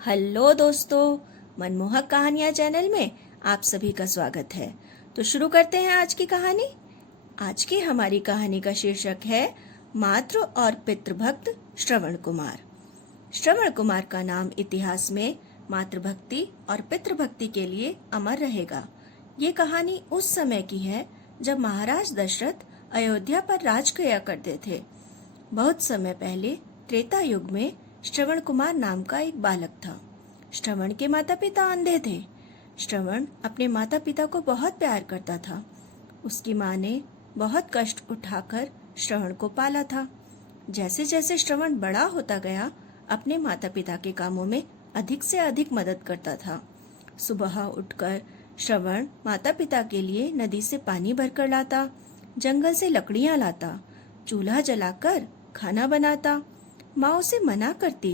Hello दोस्तों, मनमोहक कहानियाँ चैनल में आप सभी का स्वागत है। तो शुरू करते हैं आज की कहानी। आज की हमारी कहानी का शीर्षक है मातृ और पितृभक्त श्रवण कुमार। श्रवण कुमार का नाम इतिहास में मातृभक्ति और पितृभक्ति के लिए अमर रहेगा। ये कहानी उस समय की है जब महाराज दशरथ अयोध्या पर राज किया करते थे। बहुत समय पहले त्रेता युग में श्रवण कुमार नाम का एक बालक था। श्रवण के माता पिता अंधे थे। श्रवण अपने माता पिता को बहुत प्यार करता था। उसकी माँ ने बहुत कष्ट उठाकर श्रवण को पाला था। जैसे जैसे श्रवण बड़ा होता गया, अपने माता पिता के कामों में अधिक से अधिक मदद करता था। सुबह उठकर श्रवण माता पिता के लिए नदी से पानी भरकर लाता, जंगल से लकड़ियां लाता, चूल्हा जलाकर खाना बनाता। माँ उसे मना करती,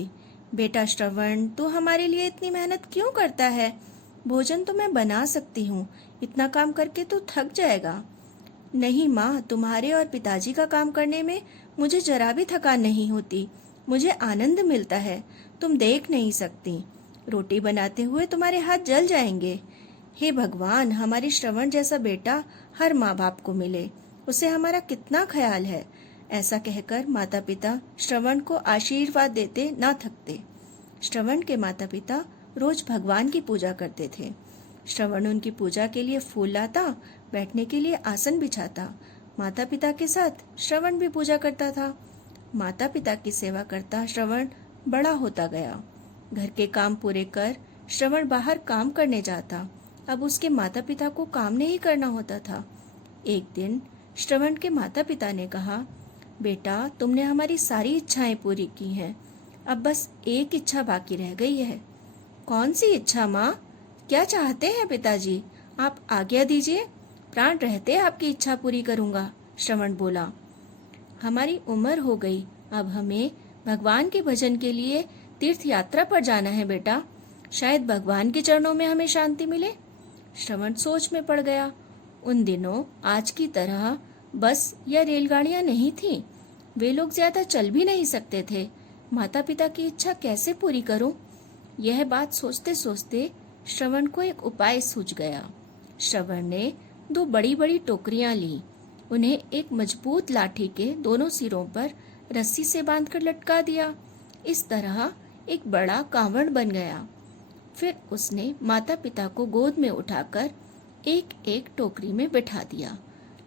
बेटा श्रवण, तू हमारे लिए इतनी मेहनत क्यों करता है? भोजन तो मैं बना सकती हूँ, इतना काम करके तू थक जाएगा। नहीं माँ, तुम्हारे और पिताजी का काम करने में मुझे जरा भी थकान नहीं होती। मुझे आनंद मिलता है, तुम देख नहीं सकती। रोटी बनाते हुए तुम्हारे हाथ जल जाएंगे। हे भगवान, हमारी श्रवण जैसा बेटा हर माँ बाप को मिले, उसे हमारा कितना ख्याल है। ऐसा कहकर माता पिता श्रवण को आशीर्वाद देते ना थकते। श्रवण के माता पिता रोज भगवान की पूजा करते थे। श्रवण उनकी पूजा के लिए फूल लाता, बैठने के लिए आसन बिछाता। माता पिता के साथ श्रवण भी पूजा करता था। माता पिता की सेवा करता श्रवण बड़ा होता गया। घर के काम पूरे कर श्रवण बाहर काम करने जाता। अब उसके माता पिता को काम नहीं करना होता था। एक दिन श्रवण के माता पिता ने कहा, बेटा, तुमने हमारी सारी इच्छाएं पूरी की हैं, अब बस एक इच्छा बाकी रह गई है। कौन सी इच्छा माँ? क्या चाहते हैं पिताजी? आप आज्ञा दीजिए, प्राण रहते आपकी इच्छा पूरी करूंगा। श्रवण बोला, हमारी उम्र हो गई, अब हमें भगवान के भजन के लिए तीर्थ यात्रा पर जाना है बेटा। शायद भगवान के चरणों में हमें शांति मिले। श्रवण सोच में पड़ गया। उन दिनों आज की तरह बस या रेलगाड़ियां नहीं थीं। वे लोग ज्यादा चल भी नहीं सकते थे। माता पिता की इच्छा कैसे पूरी करूं? यह बात सोचते सोचते श्रवण को एक उपाय सूझ गया। श्रवण ने दो बड़ी बड़ी टोकरियां ली, उन्हें एक मजबूत लाठी के दोनों सिरों पर रस्सी से बांधकर लटका दिया। इस तरह एक बड़ा कांवड़ बन गया। फिर उसने माता पिता को गोद में उठाकर एक एक टोकरी में बिठा दिया।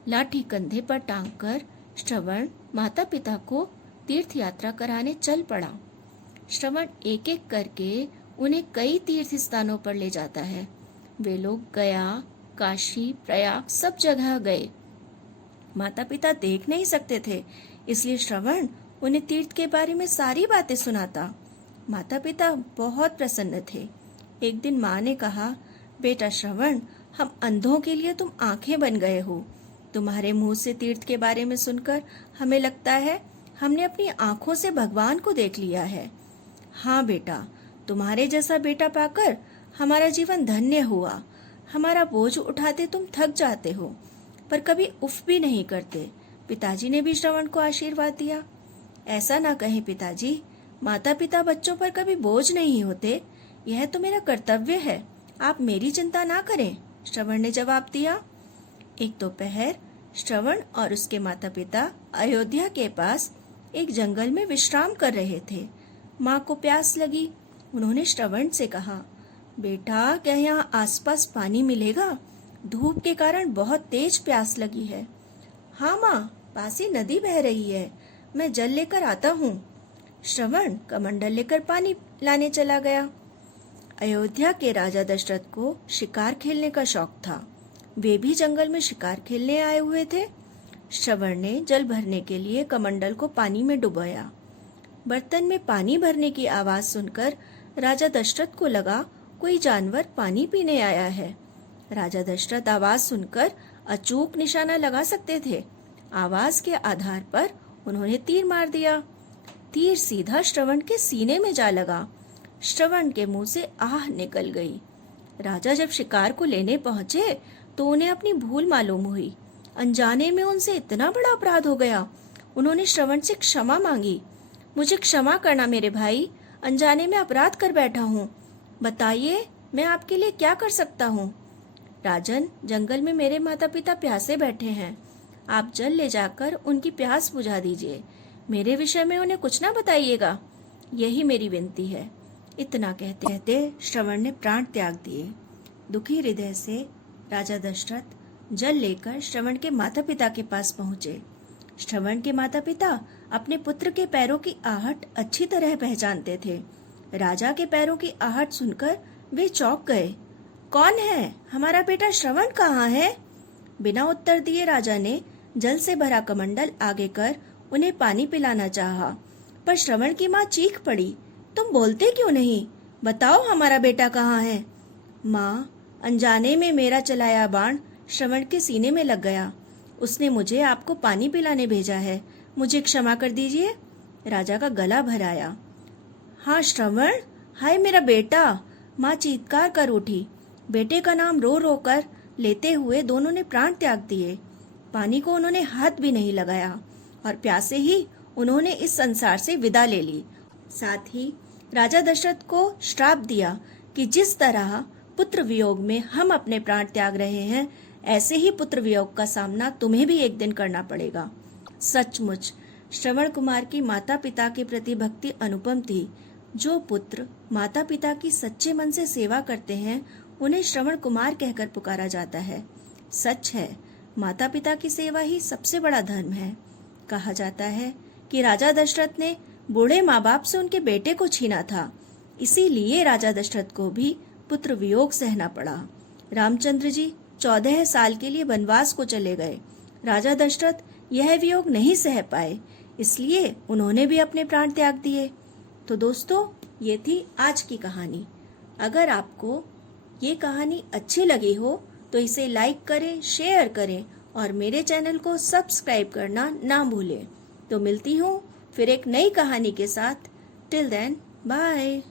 लाठी कंधे पर टांगकर श्रवण माता पिता को तीर्थ यात्रा कराने चल पड़ा। श्रवण एक एक करके उन्हें कई तीर्थ स्थानों पर ले जाता है। वे लोग गया, काशी, प्रयाग सब जगह गए। माता पिता देख नहीं सकते थे, इसलिए श्रवण उन्हें तीर्थ के बारे में सारी बातें सुनाता। माता पिता बहुत प्रसन्न थे। एक दिन माँ ने कहा, बेटा श्रवण, हम अंधों के लिए तुम आंखें बन गए हो। तुम्हारे मुंह से तीर्थ के बारे में सुनकर हमें लगता है हमने अपनी आंखों से भगवान को देख लिया है। हाँ बेटा, तुम्हारे जैसा बेटा पाकर हमारा जीवन धन्य हुआ। हमारा बोझ उठाते तुम थक जाते हो, पर कभी उफ भी नहीं करते। पिताजी ने भी श्रवण को आशीर्वाद दिया। ऐसा ना कहें पिताजी, माता पिता बच्चों पर कभी बोझ नहीं होते। यह तो मेरा कर्तव्य है, आप मेरी चिंता ना करें, श्रवण ने जवाब दिया। एक दोपहर श्रवण और उसके माता पिता अयोध्या के पास एक जंगल में विश्राम कर रहे थे। माँ को प्यास लगी। उन्होंने श्रवण से कहा, बेटा, क्या यहाँ आसपास पानी मिलेगा? धूप के कारण बहुत तेज प्यास लगी है। हाँ माँ, पास ही नदी बह रही है, मैं जल लेकर आता हूँ। श्रवण कमंडल लेकर पानी लाने चला गया। अयोध्या के राजा दशरथ को शिकार खेलने का शौक था। वे भी जंगल में शिकार खेलने आए हुए थे। श्रवण ने जल भरने के लिए कमंडल को पानी में डुबोया। बर्तन में पानी भरने की आवाज सुनकर राजा दशरथ को लगा कोई जानवर पानी पीने आया है। राजा दशरथ आवाज सुनकर अचूक निशाना लगा सकते थे। आवाज के आधार पर उन्होंने तीर मार दिया। तीर सीधा श्रवण के सीने में जा लगा। श्रवण के मुंह से आह निकल गई। राजा जब शिकार को लेने पहुंचे तो उन्हें अपनी भूल मालूम हुई। अनजाने में उनसे इतना बड़ा अपराध हो गया। उन्होंने श्रवण से क्षमा मांगी। मुझे क्षमा करना मेरे भाई, अनजाने में अपराध कर बैठा हूँ। बताइए, मैं आपके लिए क्या कर सकता हूँ? राजन, जंगल में मेरे माता पिता प्यासे बैठे हैं। आप जल ले जाकर उनकी प्यास बुझा दीजिए। मेरे विषय में उन्हें कुछ ना बताइएगा। यही मेरी विनती है। इतना कहते कहते श्रवण ने प्राण त्याग दिए। दुखी हृदय से राजा दशरथ जल लेकर श्रवण के माता पिता के पास पहुंचे। श्रवण के माता पिता अपने पुत्र के पैरों की आहट अच्छी तरह पहचानते थे। राजा के पैरों की आहट सुनकर वे चौंक गए। कौन है? हमारा बेटा श्रवण कहाँ है? बिना उत्तर दिए राजा ने जल से भरा कमंडल आगे कर उन्हें पानी पिलाना चाहा, पर श्रवण की माँ चीख पड़ी, तुम बोलते क्यों नहीं? बताओ, हमारा बेटा कहाँ है? माँ, अनजाने में मेरा चलाया बाण श्रवण के सीने में लग गया। उसने मुझे आपको पानी पिलाने भेजा है। मुझे क्षमा कर दीजिए। राजा का गला भर आया। हाँ श्रवण, हाय मेरा बेटा! माँ चीत्कार कर उठी। बेटे का नाम रो रो कर लेते हुए दोनों ने प्राण त्याग दिए। पानी को उन्होंने हाथ भी नहीं लगाया और प्यासे ही उन्होंने इस संसार से विदा ले ली। साथ ही राजा दशरथ को श्राप दिया कि जिस तरह पुत्र वियोग में हम अपने प्राण त्याग रहे हैं, ऐसे ही पुत्र वियोग का सामना तुम्हें भी एक दिन करना पड़ेगा। सचमुच श्रवण कुमार की माता पिता के प्रति भक्ति अनुपम थी। जो पुत्र माता पिता की सच्चे मन से सेवा करते हैं, उन्हें श्रवण कुमार कहकर पुकारा जाता है। सच है, माता पिता की सेवा ही सबसे बड़ा धर्म है। कहा जाता है कि राजा दशरथ ने बूढ़े माँ बाप से उनके बेटे को छीना था, इसीलिए राजा दशरथ को भी पुत्र वियोग सहना पड़ा। रामचंद्र जी 14 साल के लिए वनवास को चले गए। राजा दशरथ यह वियोग नहीं सह पाए, इसलिए उन्होंने भी अपने प्राण त्याग दिए। तो दोस्तों, ये थी आज की कहानी। अगर आपको ये कहानी अच्छी लगी हो तो इसे लाइक करें, शेयर करें और मेरे चैनल को सब्सक्राइब करना ना भूलें। तो मिलती हूँ फिर एक नई कहानी के साथ। Till then, bye.